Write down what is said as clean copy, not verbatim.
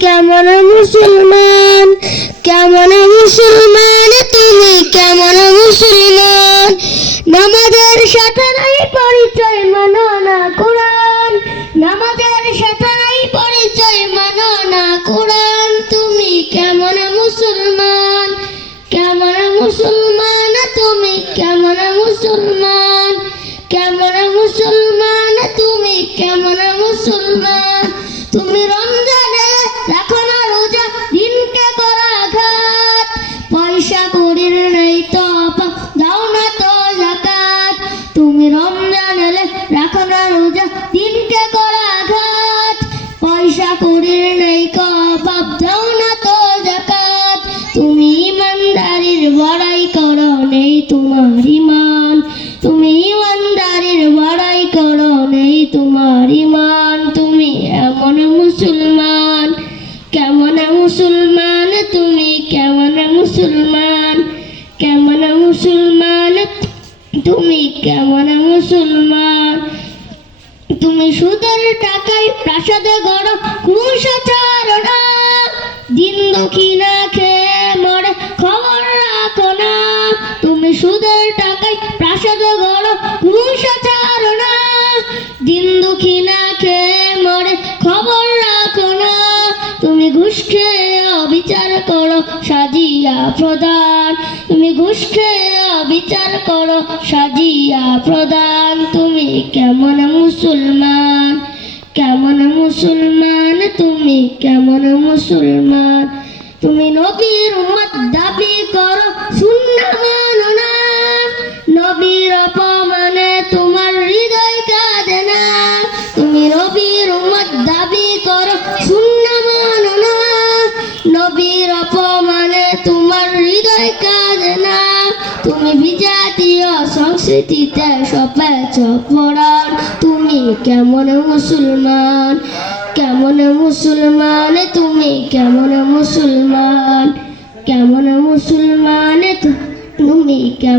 কেমন মুসলমান, কেমন মুসলমান তুমি, কেমন মুসলমান। নামাজের সাথে নাই পরিচয়, মানো না কোরআন। নামাজের সাথে নাই পরিচয়, মানো না কোরআন। তুমি কেমন মুসলমান, কেমন মুসলমান তুমি, কেমন মুসলমান। কেমন মুসলমান তুমি, কেমন মুসলমান। তুমি রমজানে রাখো না রোজা, দিনকে করা আঘাত। পয়সা করির নেই তো দাও না তো যাকাত। তুমি রমজানে রাখো না রোজা, দিনকে করা আঘাত। পয়সা করির নেই তো দাও না তো যাকাত। তুমি ইমানদারির বড়াই করো, নেই তোমার ঈমান। তুমি ইমানদারির বড়াই করো, নেই তোমার ঈমান। তুমি এমন মুসলমান, কেমন মুসলমান তুমি, কেমন মুসলমান। কেমন মুসলমান তুমি, কেমন মুসলমান। তুমি সুদের টাকায় প্রাসাদে গড়ো, ঘুষ ছাড়ো না। দিন দুঃখী না খেয়ে মরে, খবর রাখো না। তুমি সুদের টাকায় প্রাসাদে গড়ো, ঘুষ ছাড়ো না। দিন দুঃখী না খেয়ে মরে, খবর রাখো না। তুমি ঘুষ খেয়ে অবিচার করো, সাজিয়া প্রদান। তুমি ঘুষ খেয়ে অবিচার করো, সাজিয়া প্রদান। তুমি কেমন মুসলমান, কেমন মুসলমান তুমি, কেমন মুসলমান। তুমি নবীর উম্মত দাবি করো, সুন্নাহ মানো না। নবীর অপমানে তোমার হৃদয় কাঁদে না। তুমি নবীর উম্মত দাবি করো, সুন্নাহ মানো না। নবীর অপমানে তোমার হৃদয় কাঁদে না। তুমি বিজাতীয় সংস্কৃতিতে সপেছ পরাণ। তুমি কেমন মুসলমান, কেমন মুসলমান তুমি, কেমন মুসলমান। কেমন মুসলমান তুমি, কেমন